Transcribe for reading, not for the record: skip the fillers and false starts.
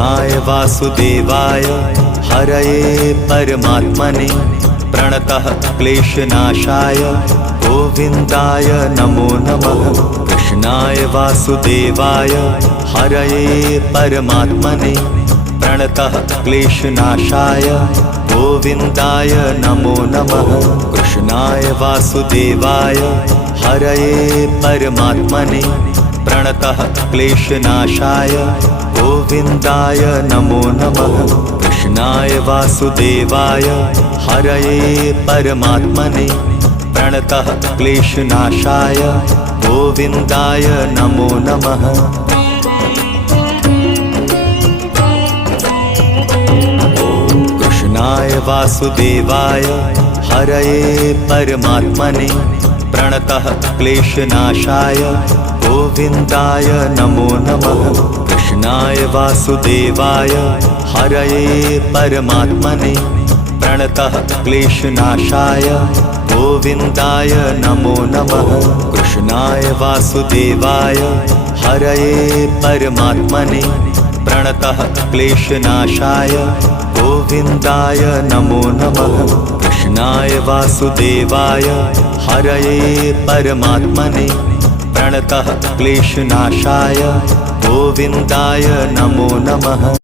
वासुदेवाय हरये परमात्मने प्रणतः क्लेशनाशाय गोविन्दाय नमो नमः। कृष्णाय वासुदेवाय हरये परमात्मने प्रणतः क्लेशनाशाय गोविन्दाय नमो नमः। कृष्णाय वासुदेवाय हरये परमात्मने प्रणतः क्लेशनाशाय गोविन्दाय नमो नमः। कृष्णाय वासुदेवाय हरये परमात्मने प्रणतः क्लेशनाशाय गोविन्दाय नमो नमः। कृष्णाय वासुदेवाय हरये परमात्मने प्रणतः क्लेशनाशाय गोविन्दाय नमो नमः। कृष्णाय वासुदेवाय हरये परमात्मने प्रणतः क्लेशनाशाय गोविन्दाय नमो नमः। कृष्णाय वासुदेवाय हरये परमात्मने प्रणतः क्लेशनाशाय गोविन्दाय नमो नमः। कृष्णाय वासुदेवाय हरये परमात्मने प्रणतः क्लेशनाशाय गोविन्दाय नमो नमः।